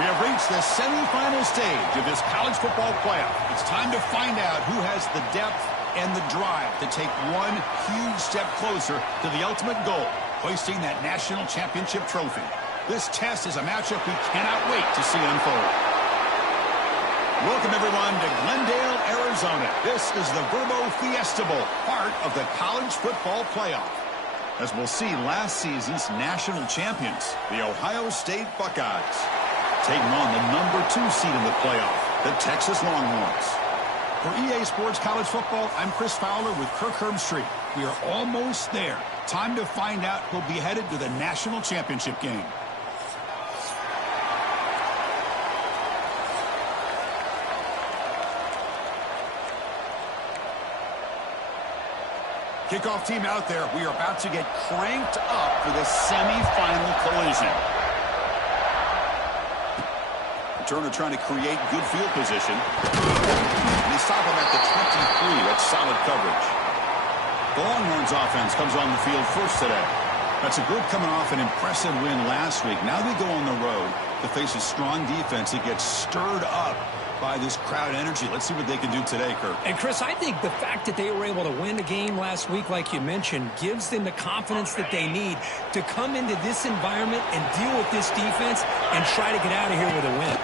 We have reached the semifinal stage of this college football playoff. It's time to find out who has the depth and the drive to take one huge step closer to the ultimate goal, hoisting that national championship trophy. This test is a matchup we cannot wait to see unfold. Welcome, everyone, to Glendale, Arizona. This is the Verbo Fiesta Bowl, part of the college football playoff. As we'll see, last season's national champions, the Ohio State Buckeyes, taking on the #2 seed in the playoff, the Texas Longhorns. For EA Sports College Football, I'm Chris Fowler with Kirk Herbstreit. We are almost there. Time to find out who'll be headed to the national championship game. Kickoff team out there. We are about to get cranked up for the semifinal collision. Turner trying to create good field position. And they stop him at the 23. That's solid coverage. The Longhorns offense comes on the field first today. That's a group coming off an impressive win last week. Now they go on the road to face a strong defense that gets stirred up by this crowd energy. Let's see what they can do today, Kirk. And, Chris, I think the fact that they were able to win the game last week, like you mentioned, gives them the confidence that they need to come into this environment and deal with this defense and try to get out of here with a win.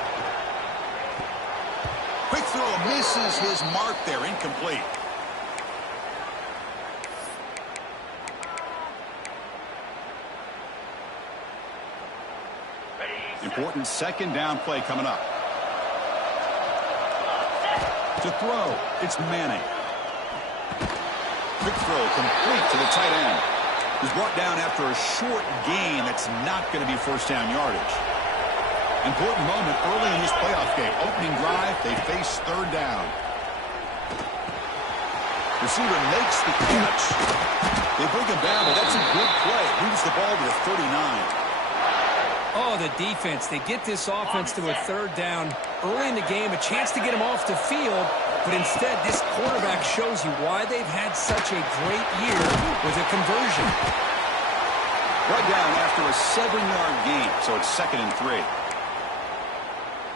Quick throw misses his mark there. Incomplete. Important second down play coming up. To throw, it's Manning. Quick throw, complete to the tight end. He's brought down after a short gain that's not going to be first down yardage. Important moment early in this playoff game. Opening drive, they face third down. Receiver makes the catch. They bring him down, but that's a good play. Moves the ball to the 39. Oh, the defense. They get this offense to a third down early in the game, a chance to get him off the field, but instead this quarterback shows you why they've had such a great year with a conversion. Right down after a 7-yard gain, so it's 2nd and 3.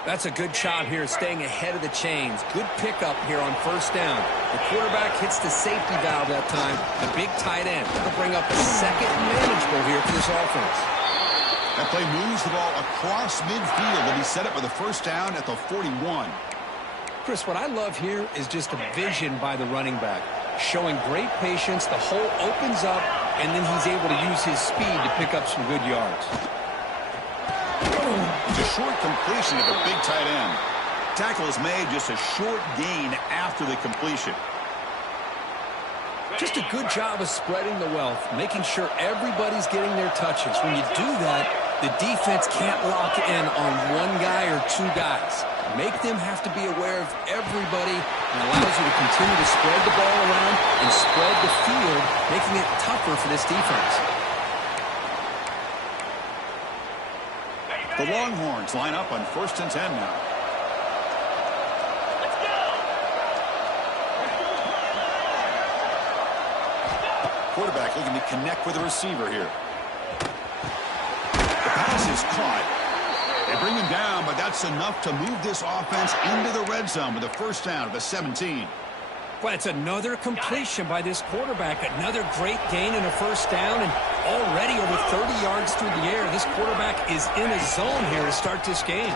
That's a good job here staying ahead of the chains. Good pickup here on first down. The quarterback hits the safety valve that time. The big tight end. That'll bring up a second manageable here for this offense. That play moves the ball across midfield, and he set up with a first down at the 41. Chris, what I love here is just a vision by the running back. Showing great patience, the hole opens up, and then he's able to use his speed to pick up some good yards. It's a short completion to the big tight end. Tackle is made, just a short gain after the completion. Just a good job of spreading the wealth, making sure everybody's getting their touches. When you do that, the defense can't lock in on one guy or two guys. Make them have to be aware of everybody and allows you to continue to spread the ball around and spread the field, making it tougher for this defense. The Longhorns line up on 1st and 10 now. Quarterback looking to connect with the receiver here. The pass is caught. They bring him down, but that's enough to move this offense into the red zone with a first down at the 17. Well, it's another completion by this quarterback. Another great gain and a first down, and already over 30 yards through the air. This quarterback is in a zone here to start this game.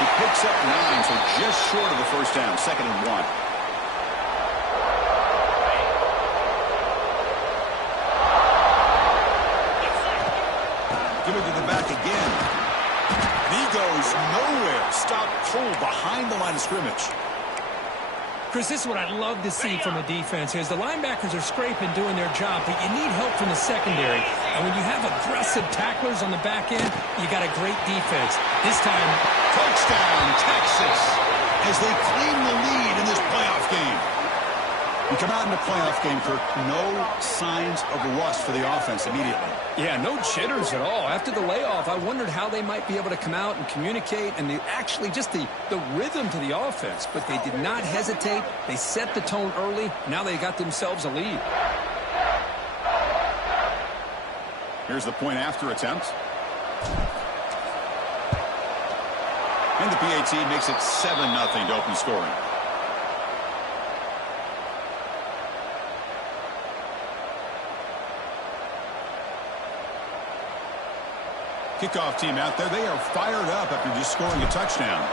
He picks up 9, so just short of the first down, 2nd and 1. Give it to the back again. And he goes nowhere. Stopped cold behind the line of scrimmage. Chris, this is what I love to see from a defense is the linebackers are scraping, doing their job, but you need help from the secondary. And when you have aggressive tacklers on the back end, you got a great defense. This time, touchdown, Texas, as they claim the lead in this playoff game. We come out in the playoff game, Kirk, no signs of rust for the offense immediately. Yeah, no jitters at all. After the layoff, I wondered how they might be able to come out and communicate and actually just the rhythm to the offense. But they did not hesitate. They set the tone early. Now they got themselves a lead. Here's the point after attempt. And the PAT makes it 7-0 to open scoring. Kickoff team out there. They are fired up after just scoring a touchdown.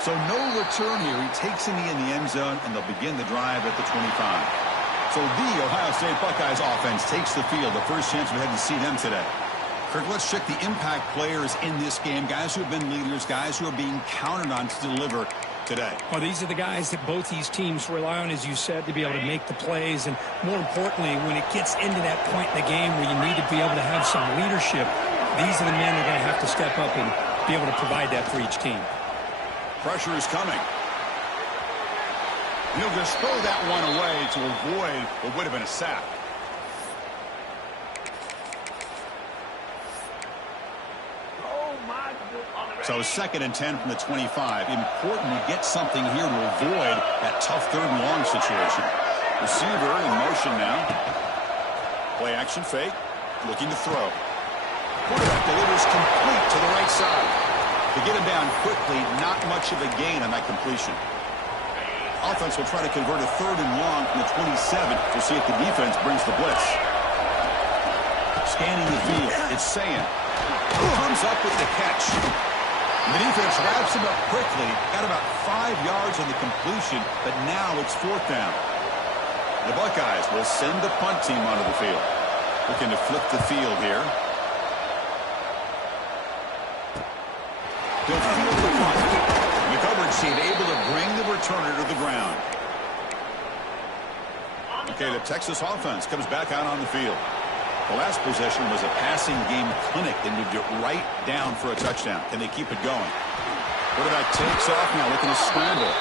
So no return here. He takes in the end zone, and they'll begin the drive at the 25. So the Ohio State Buckeyes offense takes the field. The first chance we had to see them today. Kirk, let's check the impact players in this game. Guys who have been leaders, guys who are being counted on to deliver today. Well, these are the guys that both these teams rely on, as you said, to be able to make the plays. And more importantly, when it gets into that point in the game where you need to be able to have some leadership, these are the men that are going to have to step up and be able to provide that for each team. Pressure is coming. He'll just throw that one away to avoid what would have been a sack. So 2nd and 10 from the 25. Important to get something here to avoid that tough 3rd and long situation. Receiver in motion now. Play action fake. Looking to throw. Quarterback delivers complete to the right side. To get him down quickly, not much of a gain on that completion. Offense will try to convert a 3rd and long from the 27 to see if the defense brings the blitz. Scanning the field. It's Sayin. Comes up with the catch. The defense wraps him up quickly. Got about 5 yards on the completion, but now it's 4th down. The Buckeyes will send the punt team onto the field. Looking to flip the field here. He'll field the punt. The coverage team able to bring the returner to the ground. Okay, the Texas offense comes back out on the field. The last possession was a passing game clinic. They moved it right down for a touchdown. Can they keep it going? Quarterback takes off now, looking to scramble.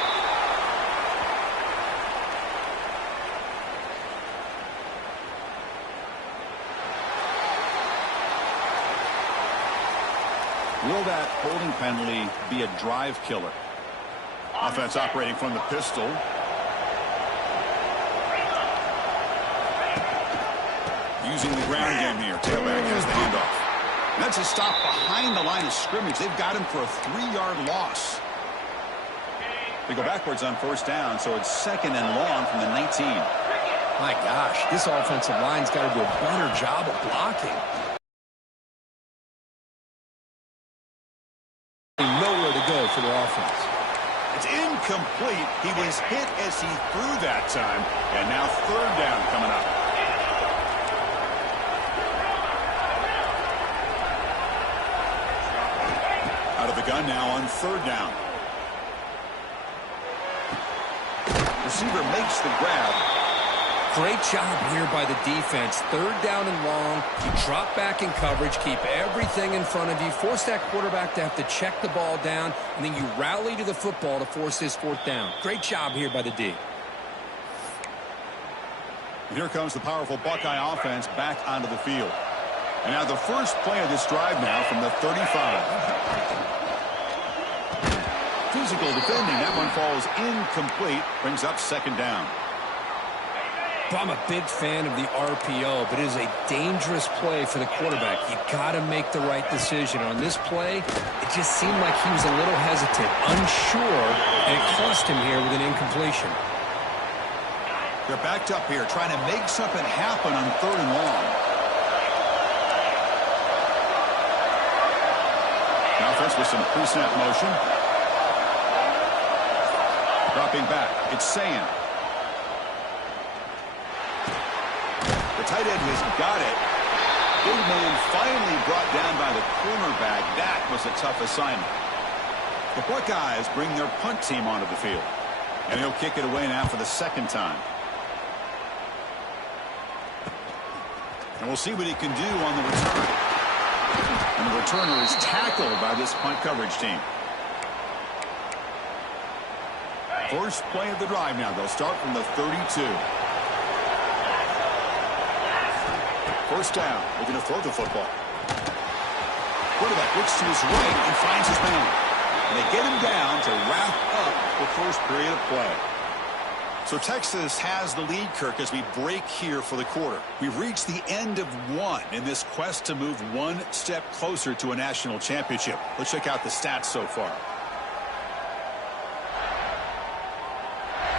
Will that holding penalty be a drive killer? Offense operating from the pistol. Using the ground game here. Tailback has the handoff. And that's a stop behind the line of scrimmage. They've got him for a 3-yard loss. They go backwards on 1st down, so it's 2nd and long from the 19. My gosh, this offensive line's got to do a better job of blocking. Nowhere to go for the offense. It's incomplete. He was hit as he threw that time, and now 3rd down coming up. Out of the gun now on 3rd down. Receiver makes the grab. Great job here by the defense. 3rd down and long. You drop back in coverage, keep everything in front of you, force that quarterback to have to check the ball down, and then you rally to the football to force this 4th down. Great job here by the D. Here comes the powerful Buckeye offense back onto the field. And now the first play of this drive now from the 35. Physical defending. That one falls incomplete. Brings up 2nd down. I'm a big fan of the RPO, but it is a dangerous play for the quarterback. You got to make the right decision. On this play, it just seemed like he was a little hesitant, unsure, and it cost him here with an incompletion. They're backed up here, trying to make something happen on 3rd and long. Offense with some pre-snap motion. Dropping back. It's Sayin. The tight end has got it. Big man finally brought down by the cornerback. That was a tough assignment. The Buckeyes bring their punt team onto the field. And he'll kick it away now for the 2nd time. And we'll see what he can do on the return. And the returner is tackled by this punt coverage team. First play of the drive now. They'll start from the 32. 1st down. They're going to throw the football. Quarterback looks to his right and finds his man. And they get him down to wrap up the first period of play. So Texas has the lead, Kirk, as we break here for the quarter. We've reached the end of one in this quest to move one step closer to a national championship. Let's check out the stats so far.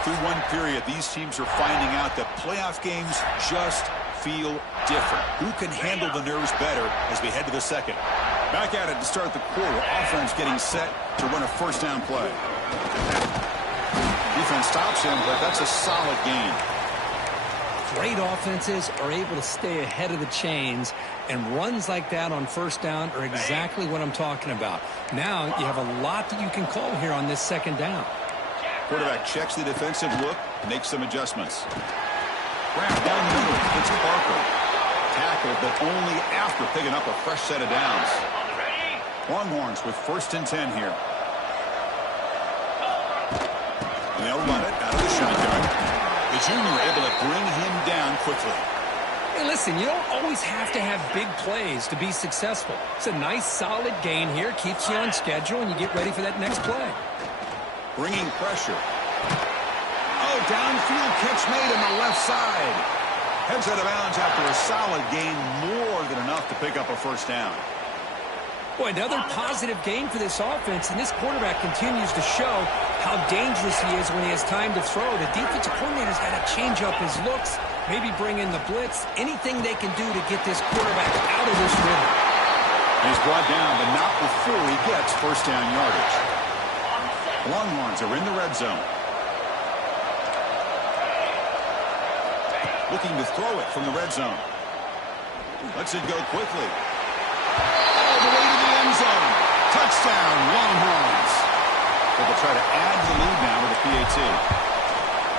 Through one period, these teams are finding out that playoff games just feel different. Who can handle the nerves better as we head to the second? Back at it to start the quarter. Offense getting set to run a first down play. Defense stops him, but that's a solid gain. Great offenses are able to stay ahead of the chains, and runs like that on first down are exactly what I'm talking about. Now you have a lot that you can call here on this second down. Quarterback checks the defensive look, makes some adjustments. Grab down the middle, it's Parker. Tackle, but only after picking up a fresh set of downs. Longhorns with 1st and 10 here. And they'll run it out of the shotgun. The junior able to bring him down quickly. Hey, listen, you don't always have to have big plays to be successful. It's a nice, solid gain here. Keeps you on schedule, and you get ready for that next play. Bringing pressure. Oh, downfield catch made on the left side. Heads out of bounds after a solid gain, more than enough to pick up a first down. Boy, another positive gain for this offense, and this quarterback continues to show how dangerous he is when he has time to throw. The defensive coordinator's got to change up his looks, maybe bring in the blitz, anything they can do to get this quarterback out of this rhythm. He's brought down, but not before he gets first down yardage. Longhorns are in the red zone. Looking to throw it from the red zone. Lets it go quickly. All the way to the end zone. Touchdown, Longhorns. But they'll try to add the lead now with a PAT.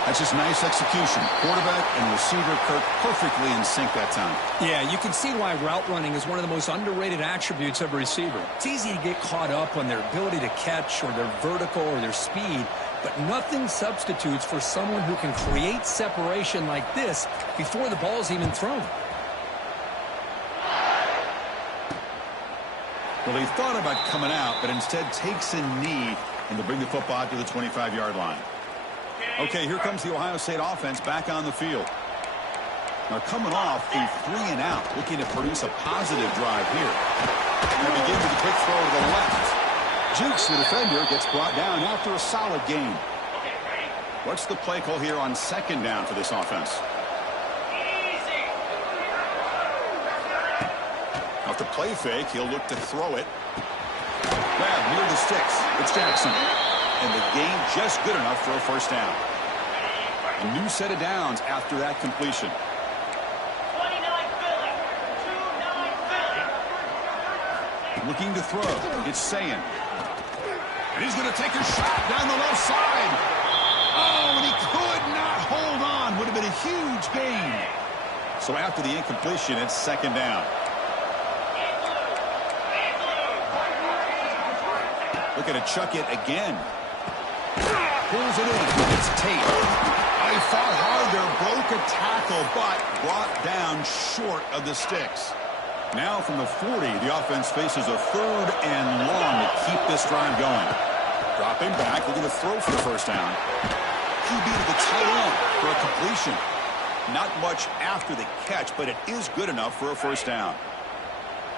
That's just nice execution. Quarterback and receiver, Kirk, perfectly in sync that time. Yeah, you can see why route running is one of the most underrated attributes of a receiver. It's easy to get caught up on their ability to catch or their vertical or their speed, but nothing substitutes for someone who can create separation like this before the ball's even thrown. Well, he thought about coming out, but instead takes a knee and to bring the football to the 25-yard line. Okay, here comes the Ohio State offense back on the field. Now coming off a 3-and-out, looking to produce a positive drive here. They begin with a quick throw to the left. Jukes, the defender, gets brought down after a solid gain. What's the play call here on second down for this offense? Off the play fake, he'll look to throw it. Grab near the sticks. It's Jackson. And the gain just good enough for a first down. A new set of downs after that completion. 29 Philly. 29 Philly. Looking to throw. It's Sayin. And he's going to take a shot down the left side. Oh, and he could not hold on. Would have been a huge gain. So after the incompletion, it's second down. Looking to chuck it again. Pulls it in. It's Tate. They fought hard there, broke a tackle, but brought down short of the sticks. Now from the 40, the offense faces a 3rd and long to keep this drive going. Dropping back, looking to throw for the first down. QB to the tight end for a completion. Not much after the catch, but it is good enough for a first down.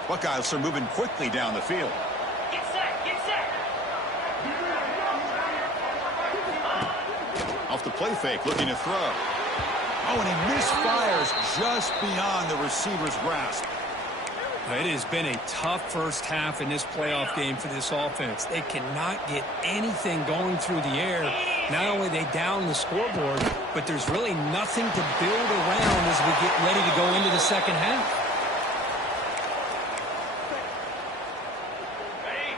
Buckeyes are moving quickly down the field. Get set. Get set. Off the play fake, looking to throw. Oh, and he misfires just beyond the receiver's grasp. It has been a tough first half in this playoff game for this offense. They cannot get anything going through the air. Not only they down the scoreboard, but there's really nothing to build around as we get ready to go into the second half.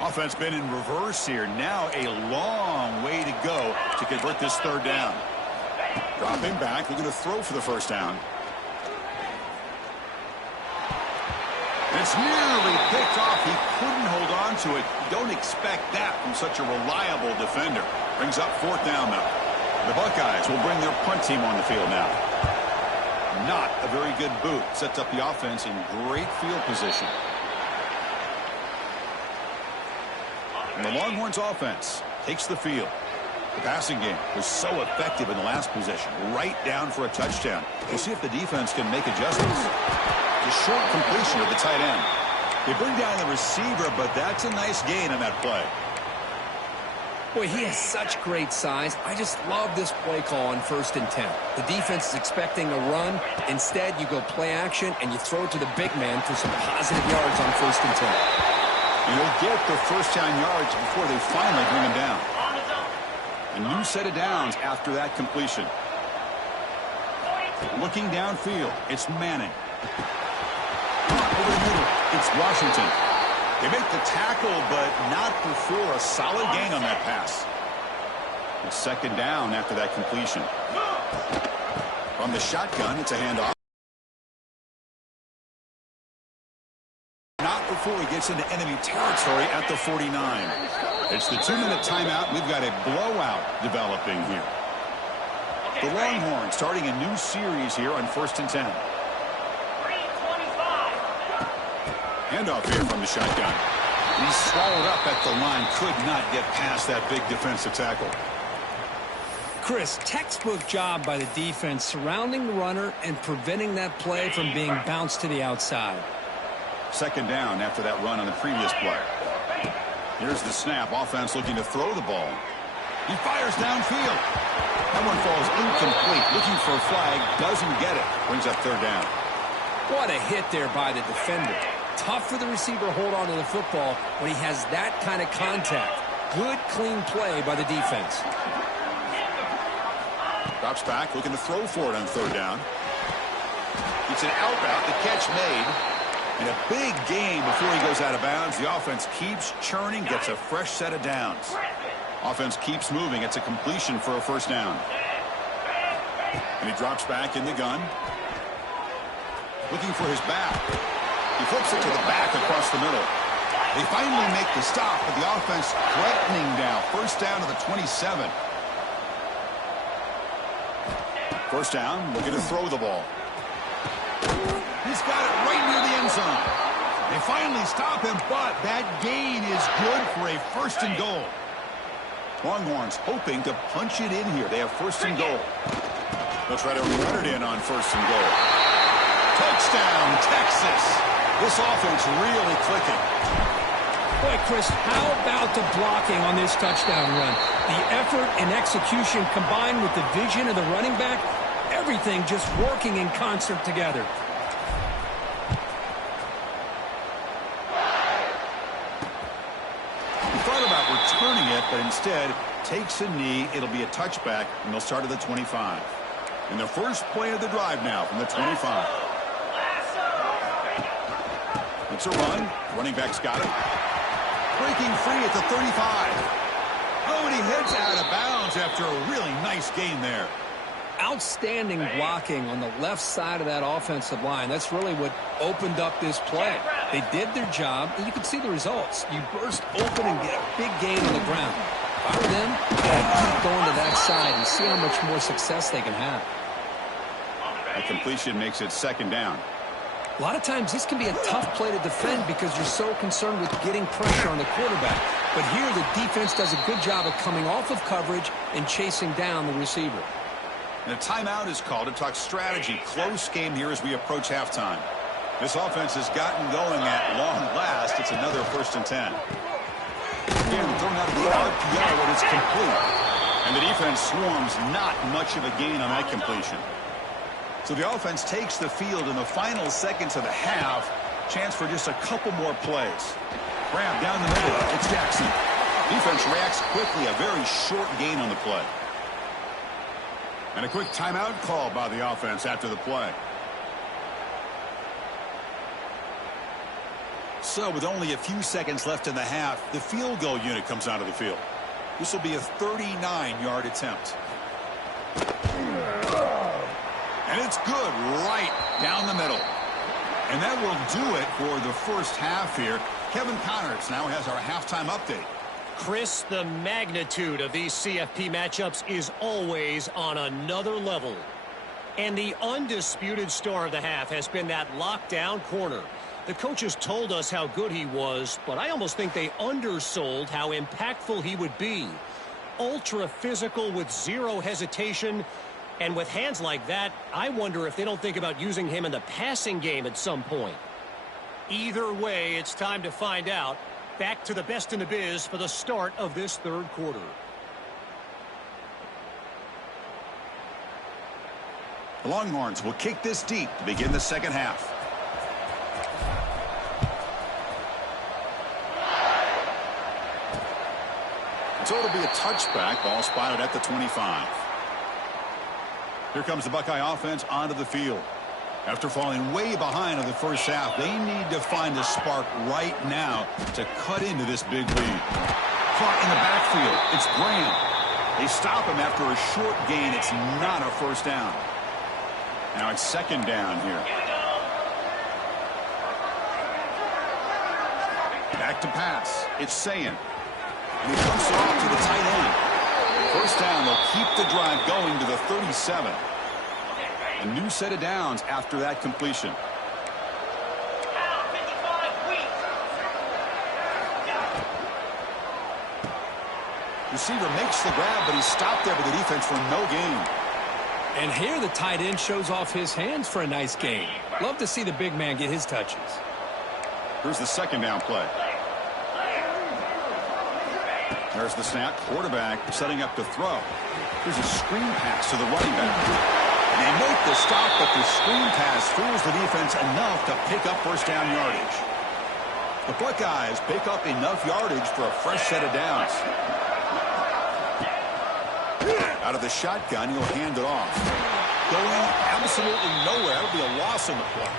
Offense been in reverse here. Now a long way to go to convert this third down. Dropping back, looking to throw for the first down. It's nearly picked off. He couldn't hold on to it. Don't expect that from such a reliable defender. Brings up fourth down now. The Buckeyes will bring their punt team on the field now. Not a very good boot. Sets up the offense in great field position. And the Longhorns offense takes the field. The passing game was so effective in the last possession, right down for a touchdown. We'll see if the defense can make adjustments. The short completion of the tight end. They bring down the receiver, but that's a nice gain on that play. Boy, he has such great size. I just love this play call on 1st and 10. The defense is expecting a run. Instead, you go play action, and you throw it to the big man for some positive yards on 1st and 10. And they'll get the first down yards before they finally bring him down. A new set of downs after that completion. Looking downfield, it's Manning. Over the middle, it's Washington. They make the tackle, but not before a solid gain on that pass. It's 2nd down after that completion. From the shotgun, it's a handoff. Not before he gets into enemy territory at the 49. It's the 2-minute timeout. We've got a blowout developing here. The Longhorns starting a new series here on 1st and 10. Handoff here from the shotgun. He's swallowed up at the line. Could not get past that big defensive tackle. Chris, textbook job by the defense surrounding the runner and preventing that play from being bounced to the outside. 2nd down after that run on the previous play. Here's the snap. Offense looking to throw the ball. He fires downfield. That one falls incomplete. Looking for a flag. Doesn't get it. Brings up 3rd down. What a hit there by the defender. Tough for the receiver to hold on to the football when he has that kind of contact. Good, clean play by the defense. Drops back, looking to throw for it on 3rd down. It's an out route. The catch made. And a big gain before he goes out of bounds. The offense keeps churning, gets a fresh set of downs. Offense keeps moving. It's a completion for a 1st down. And he drops back in the gun. Looking for his back. He flips it to the back across the middle. They finally make the stop, but the offense threatening now. 1st down to the 27. 1st down, looking to throw the ball. He's got it right near the end zone. They finally stop him, but that gain is good for a 1st and goal. Longhorns hoping to punch it in here. They have 1st and goal. They'll try to run it in on 1st and goal. Touchdown, Texas. This offense really clicking. Boy, Chris, how about the blocking on this touchdown run? The effort and execution combined with the vision of the running back, everything just working in concert together. He thought about returning it, but instead takes a knee. It'll be a touchback, and they'll start at the 25. And the first play of the drive now from the 25. It's a run. Running back's got it. Breaking free at the 35. Oh, and he heads out of bounds after a really nice gain there. Outstanding blocking on the left side of that offensive line. That's really what opened up this play. They did their job, and you can see the results. You burst open and get a big gain on the ground. If I were them, I'd keep going to that side and see how much more success they can have. A completion makes it 2nd down. A lot of times this can be a tough play to defend because you're so concerned with getting pressure on the quarterback. But here the defense does a good job of coming off of coverage and chasing down the receiver. And a timeout is called to talk strategy. Close game here as we approach halftime. This offense has gotten going at long last. It's another 1st and 10. Again, thrown out of the RPO when it's complete. And the defense swarms, not much of a gain on that completion. So the offense takes the field in the final seconds of the half. Chance for just a couple more plays. Grab down the middle. It's Jackson. Defense reacts quickly. A very short gain on the play. And a quick timeout call by the offense after the play. So with only a few seconds left in the half, the field goal unit comes out of the field. This will be a 39-yard attempt. And it's good right down the middle. And that will do it for the first half here. Kevin Connors now has our halftime update. Chris, the magnitude of these CFP matchups is always on another level. And the undisputed star of the half has been that lockdown corner. The coaches told us how good he was, but I almost think they undersold how impactful he would be. ultra physical with zero hesitation. And with hands like that, I wonder if they don't think about using him in the passing game at some point. Either way, it's time to find out. Back to the best in the biz for the start of this third quarter. The Longhorns will kick this deep to begin the second half. So it'll be a touchback. Ball spotted at the 25. Here comes the Buckeye offense onto the field. After falling way behind in the first half, they need to find a spark right now to cut into this big lead. Caught in the backfield. It's Graham. They stop him after a short gain. It's not a first down. Now it's second down here. Back to pass. It's Sayin. And he dumps it off to the tight end. First down, they'll keep the drive going to the 37. A new set of downs after that completion. Receiver makes the grab, but he's stopped there by the defense for no gain. And here the tight end shows off his hands for a nice gain. Love to see the big man get his touches. Here's the second down play. There's the snap. Quarterback setting up to throw. Here's a screen pass to the running back. They make the stop, but the screen pass fools the defense enough to pick up first down yardage. The Buckeyes pick up enough yardage for a fresh set of downs. Out of the shotgun, he'll hand it off. Going absolutely nowhere. It'll be a loss in the play.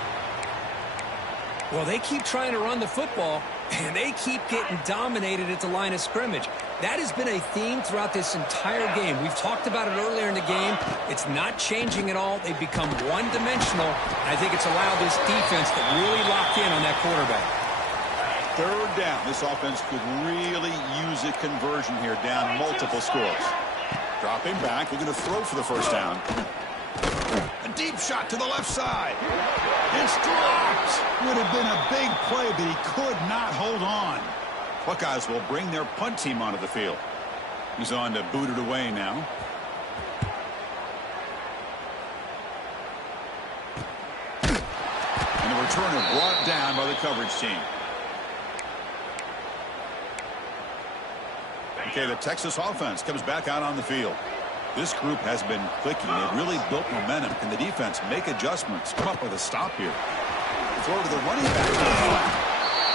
Well, they keep trying to run the football, and they keep getting dominated at the line of scrimmage. That has been a theme throughout this entire game. We've talked about it earlier in the game. It's not changing at all. They've become one-dimensional. I think it's allowed this defense to really lock in on that quarterback. Third down. This offense could really use a conversion here, down multiple scores. Dropping back, looking to throw for the first down. A deep shot to the left side. It's dropped. Would have been a big play, but he could not hold on. Buckeyes will bring their punt team onto the field. He's on to boot it away now. And the returner brought down by the coverage team. Okay, the Texas offense comes back out on the field. This group has been clicking. They've really built momentum. Can the defense make adjustments? Come up with a stop here. Throw to the running back.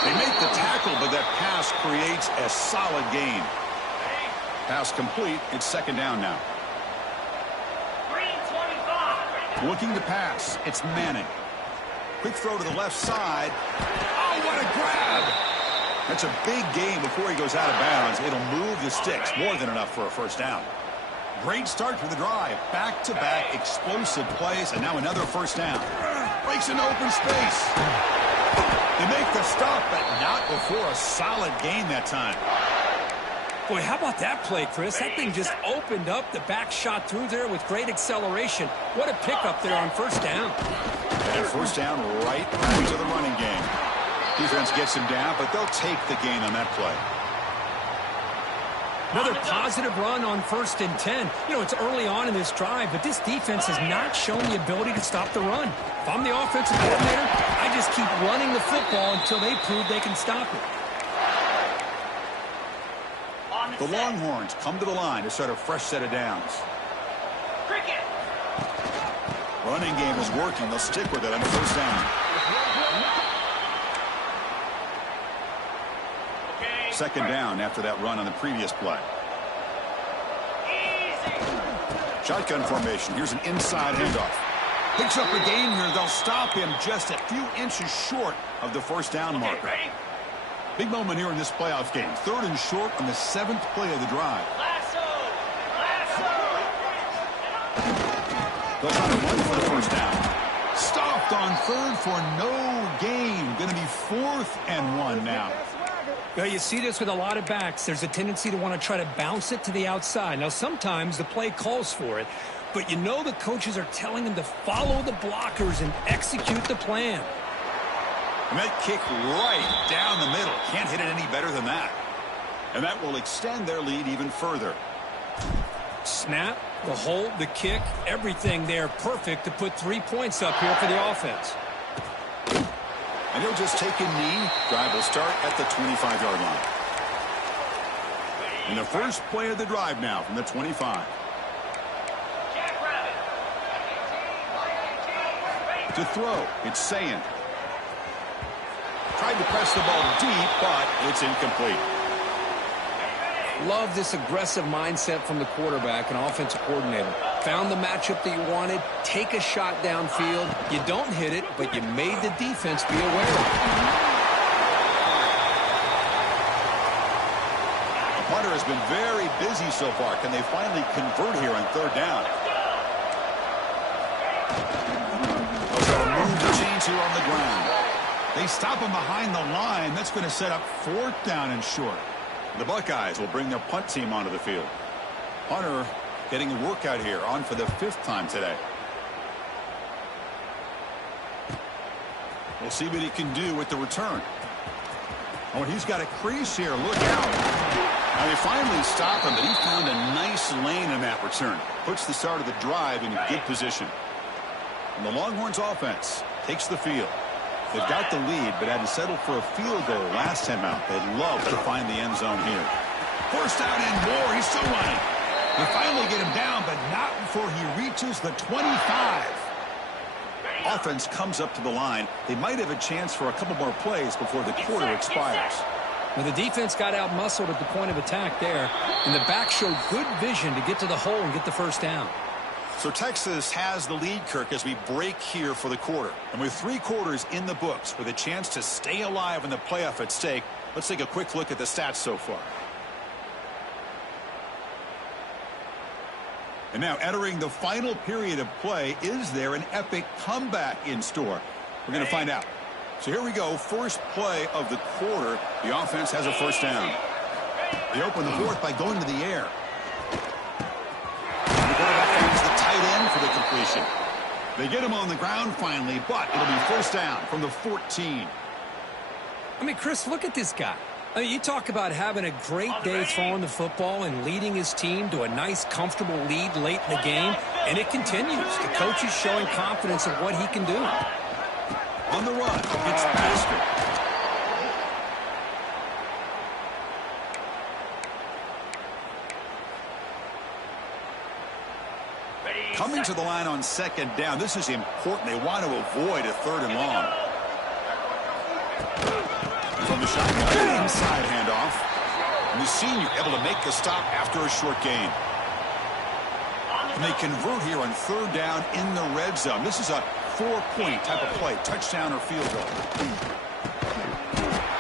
They make the tackle, but that pass creates a solid gain. Pass complete. It's second down now. Looking to pass. It's Manning. Quick throw to the left side. Oh, what a grab! That's a big gain before he goes out of bounds. It'll move the sticks. More than enough for a first down. Great start for the drive. Back-to-back explosive plays, and now another first down. Breaks into open space. They make the stop, but not before a solid gain that time. Boy, how about that play, Chris? That thing just opened up. The back shot through there with great acceleration. What a pickup there on first down. And first down right back to the running game. Defense gets him down, but they'll take the gain on that play. Another positive run on 1st and 10. You know, it's early on in this drive, but this defense has not shown the ability to stop the run. If I'm the offensive coordinator, I just keep running the football until they prove they can stop it. The Longhorns come to the line to start a fresh set of downs. Running game is working. They'll stick with it on the first down. Second down after that run on the previous play. Shotgun formation. Here's an inside handoff. Picks up a gain here. They'll stop him just a few inches short of the first down marker. Big moment here in this playoff game. 3rd and short on the 7th play of the drive. They'll try to run for the first down. Stopped on 3rd for no gain. Going to be 4th and 1 now. Well, you see this with a lot of backs. There's a tendency to want to try to bounce it to the outside. Now, sometimes the play calls for it, but you know the coaches are telling them to follow the blockers and execute the plan. And that kick right down the middle. Can't hit it any better than that. And that will extend their lead even further. Snap, the hold, the kick, everything there perfect to put 3 points up here for the offense. And he'll just take a knee. Drive will start at the 25-yard line. And the first play of the drive now from the 25. To throw, it's Sayin. Tried to press the ball deep, but it's incomplete. Love this aggressive mindset from the quarterback and offensive coordinator. Found the matchup that you wanted. Take a shot downfield. You don't hit it, but you made the defense be aware of it. The punter has been very busy so far. Can they finally convert here on third down? They'll move the chains here on the ground. They stop him behind the line. That's going to set up fourth down and short. The Buckeyes will bring their punt team onto the field. Hunter getting a workout here, on for the 5th time today. We'll see what he can do with the return. Oh, he's got a crease here. Look out. Now they finally stop him, but he found a nice lane in that return. Puts the start of the drive in good position. And the Longhorns offense takes the field. They've got the lead, but had to settle for a field goal last time out. They'd love to find the end zone here. First down and more. He's still running. They finally get him down, but not before he reaches the 25. Offense comes up to the line. They might have a chance for a couple more plays before the quarter expires. Well, the defense got out-muscled at the point of attack there, and the back showed good vision to get to the hole and get the first down. So Texas has the lead, Kirk, as we break here for the quarter. And with 3 quarters in the books, with a chance to stay alive in the playoff at stake, let's take a quick look at the stats so far. And now entering the final period of play, is there an epic comeback in store? We're going to find out. So here we go, first play of the quarter. The offense has a first down. They open the fourth by going to the air. The quarterback finds the tight end for the completion. They get him on the ground finally, but it'll be first down from the 14. I mean, Chris, look at this guy. I mean, you talk about having a great day throwing the football and leading his team to a nice, comfortable lead late in the game, and it continues. The coach is showing confidence in what he can do. On the run, it's Baxter. Coming to the line on second down, this is important. They want to avoid a third and long. From the shotgun, inside handoff. And the senior able to make the stop after a short gain. And they convert here on third down in the red zone. This is a 4-point type of play, touchdown or field goal.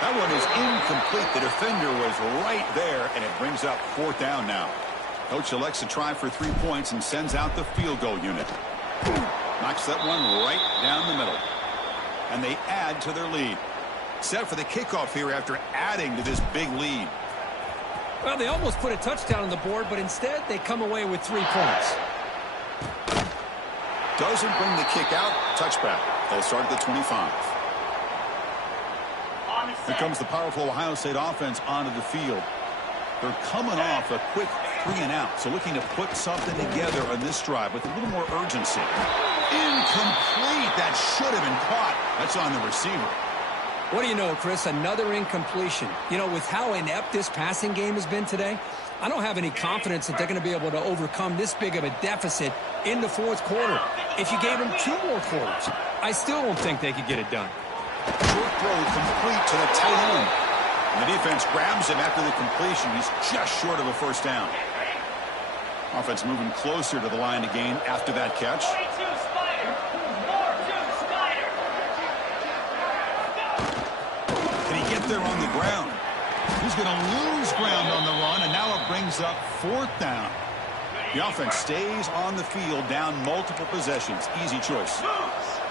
That one is incomplete. The defender was right there, and it brings up fourth down now. Coach elects to try for 3 points and sends out the field goal unit. Knocks that one right down the middle. And they add to their lead. Set for the kickoff here after adding to this big lead. Well, they almost put a touchdown on the board, but instead they come away with 3 points. Doesn't bring the kick out. Touchback. They'll start at the 25. Here comes the powerful Ohio State offense onto the field. They're coming off a quick 3-and-out, so looking to put something together on this drive with a little more urgency. Incomplete. That should have been caught. That's on the receiver. What do you know, Chris? Another incompletion. You know, with how inept this passing game has been today, I don't have any confidence that they're going to be able to overcome this big of a deficit in the fourth quarter. If you gave them 2 more quarters, I still don't think they could get it done. Short throw complete to the tight end. And the defense grabs him after the completion. He's just short of a first down. Offense moving closer to the line to gain after that catch. 42 Spider. 4-2 Spider. Can he get there on the ground? He's going to lose ground on the run, and now it brings up fourth down. The offense stays on the field, down multiple possessions. Easy choice.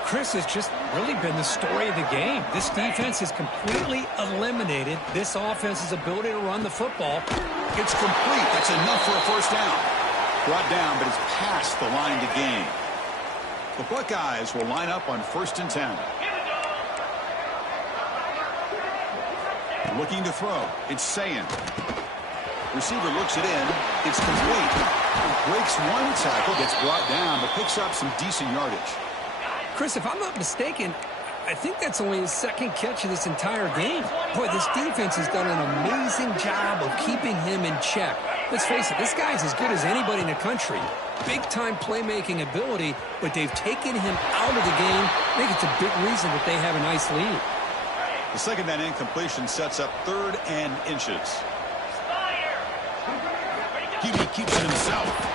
Chris, has just really been the story of the game. This defense has completely eliminated this offense's ability to run the football. It's complete. That's enough for a first down. Brought down, but it's past the line to gain. The Buckeyes will line up on 1st and 10. Looking to throw. It's Sayin. Receiver looks it in. It's complete. Breaks one tackle, gets brought down, but picks up some decent yardage. Chris, if I'm not mistaken, I think that's only his second catch of this entire game. Boy, this defense has done an amazing job of keeping him in check. Let's face it, this guy's as good as anybody in the country. Big-time playmaking ability, but they've taken him out of the game. I think it's a big reason that they have a nice lead. The second down incompletion sets up 3rd and inches. Hubie keeps it himself.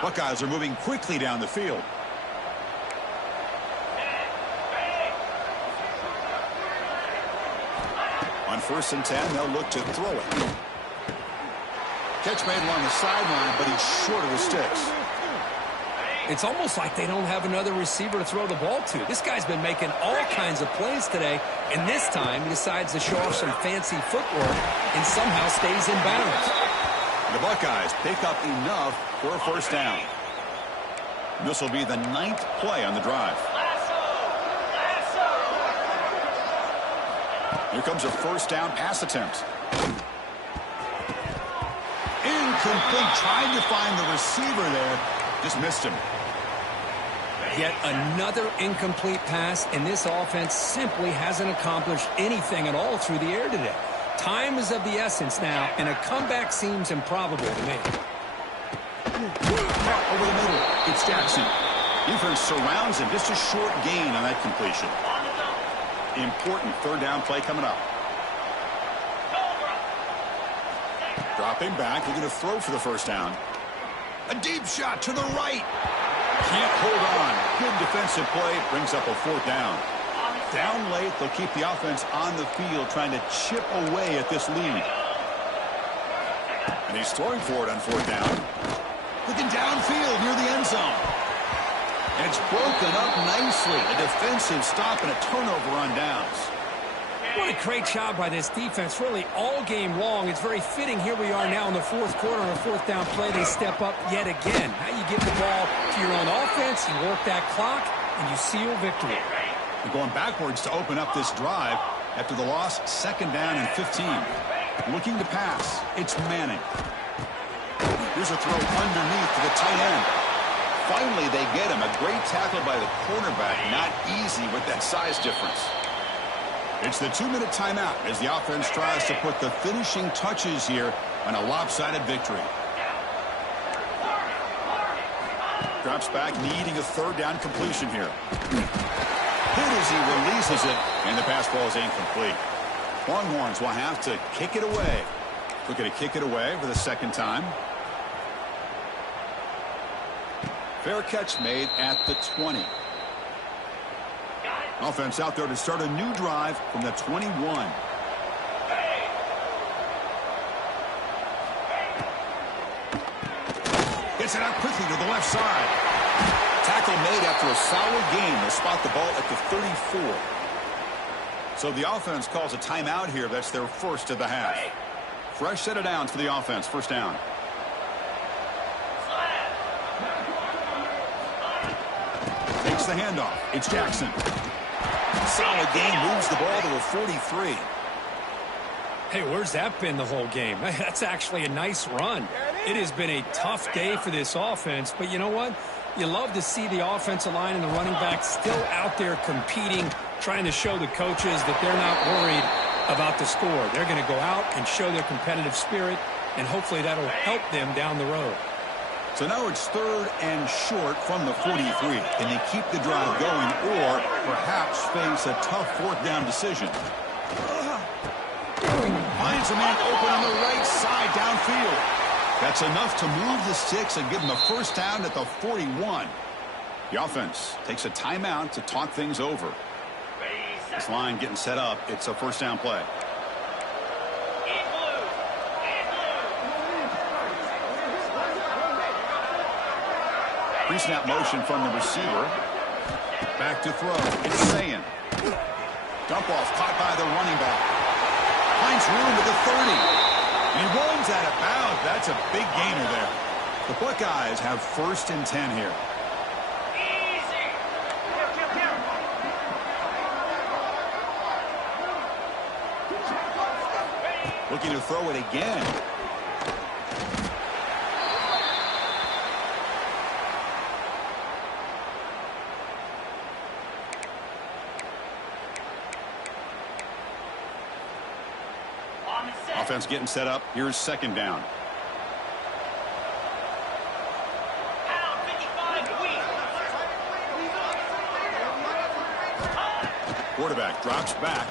Buckeyes are moving quickly down the field. On 1st and 10, they'll look to throw it. Catch made along the sideline, but he's short of the sticks. It's almost like they don't have another receiver to throw the ball to. This guy's been making all kinds of plays today, and this time he decides to show off some fancy footwork and somehow stays in bounds. The Buckeyes pick up enough for a 1st down. This will be the 9th play on the drive. Here comes a 1st down pass attempt. Incomplete, trying to find the receiver there. Just missed him. Yet another incomplete pass, and this offense simply hasn't accomplished anything at all through the air today. Time is of the essence now, and a comeback seems improbable to me. Over the middle, it's Jackson. Defense surrounds him, just a short gain on that completion. Important 3rd down play coming up. Dropping back, looking to throw for the 1st down. A deep shot to the right. Can't hold on. Good defensive play, brings up a 4th down. Down late, they'll keep the offense on the field, trying to chip away at this lead. And he's throwing for it on 4th down. Looking downfield near the end zone. And it's broken up nicely. A defensive stop and a turnover on downs. What a great job by this defense, really all game long. It's very fitting. Here we are now in the 4th quarter on a 4th down play. They step up yet again. Now you give the ball to your own offense, you work that clock, and you seal victory. They're going backwards to open up this drive after the loss, 2nd down and 15. Looking to pass. It's Manning. Here's a throw underneath to the tight end. Finally, they get him. A great tackle by the cornerback. Not easy with that size difference. It's the 2-minute timeout as the offense tries to put the finishing touches here on a lopsided victory. Drops back, needing a 3rd down completion here. Hit as he releases it, and the pass ball is incomplete. Longhorns will have to kick it away. Looking to kick it away for the 2nd time. Fair catch made at the 20. Offense out there to start a new drive from the 21. Gets it out quickly to the left side. Tackle made after a solid gain. They'll spot the ball at the 34. So the offense calls a timeout here. That's their 1st of the half. Fresh set of downs for the offense. 1st down. Takes the handoff. It's Jackson. Solid gain, moves the ball to a 43. Hey, where's that been the whole game? That's actually a nice run. It has been a tough day for this offense, but you know what? You love to see the offensive line and the running back still out there competing, trying to show the coaches that they're not worried about the score. They're going to go out and show their competitive spirit, and hopefully that'll help them down the road. So now it's 3rd and short from the 43. Can they keep the drive going or perhaps face a tough 4th down decision? Finds a man open on the right side downfield. That's enough to move the sticks and give them a 1st down at the 41. The offense takes a timeout to talk things over. This line getting set up. It's a 1st down play. Pre-snap motion from the receiver. Back to throw. It's Sayin. Dump off caught by the running back. Finds room at the 30. And he runs out of bounds. That's a big gainer there. The Buckeyes have 1st and 10 here. Looking to throw it again. Offense getting set up. Here's second down. Quarterback drops back.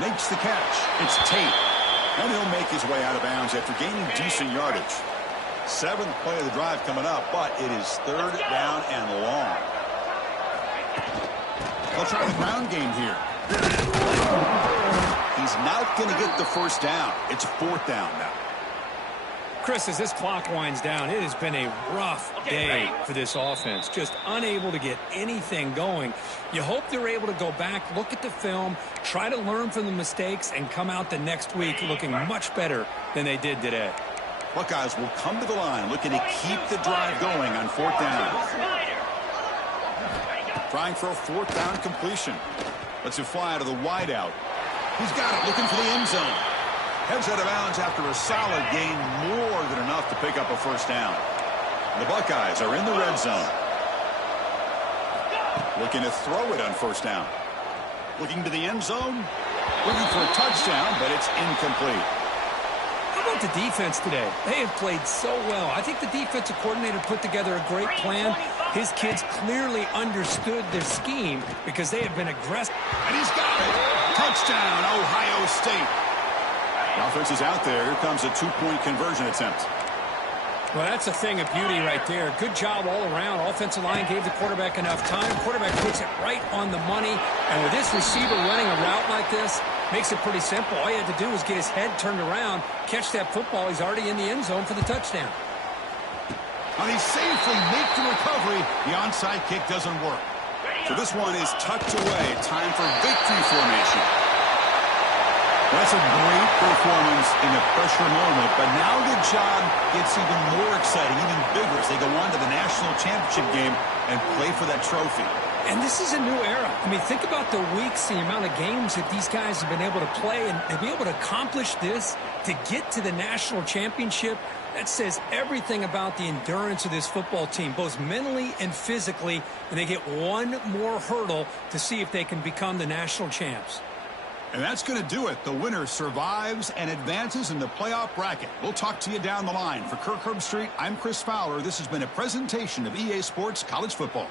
Makes the catch. It's Tate. And he'll make his way out of bounds after gaining decent yardage. 7th play of the drive coming up, but it is 3rd down and long. They'll try the ground game here. He's not going to get the first down. It's 4th down now. Chris, as this clock winds down, it has been a rough day for this offense. Just unable to get anything going. You hope they're able to go back, look at the film, try to learn from the mistakes, and come out the next week looking much better than they did today. Buckeyes will come to the line looking to keep the drive going on 4th down. Trying for a 4th down completion. Lets it fly to the wideout. He's got it, looking for the end zone. Heads out of bounds after a solid gain, more than enough to pick up a first down. The Buckeyes are in the red zone. Looking to throw it on first down. Looking to the end zone. Looking for a touchdown, but it's incomplete. How about the defense today? They have played so well. I think the defensive coordinator put together a great plan. His kids clearly understood their scheme because they have been aggressive. And he's got it. Touchdown, Ohio State. The offense is out there. Here comes a 2-point conversion attempt. Well, that's a thing of beauty right there. Good job all around. Offensive line gave the quarterback enough time. Quarterback puts it right on the money. And with this receiver running a route like this, makes it pretty simple. All you had to do was get his head turned around, catch that football. He's already in the end zone for the touchdown. And he safely makes the recovery. The onside kick doesn't work. So this one is tucked away. Time for victory formation. That's a great performance in a pressure moment, but now the job gets even more exciting, even bigger as they go on to the national championship game and play for that trophy. And this is a new era. I mean, think about the weeks, the amount of games that these guys have been able to play, and to be able to accomplish this, to get to the national championship, that says everything about the endurance of this football team, both mentally and physically, and they get one more hurdle to see if they can become the national champs. And that's going to do it. The winner survives and advances in the playoff bracket. We'll talk to you down the line. For Kirk Herbstreit, I'm Chris Fowler. This has been a presentation of EA Sports College Football.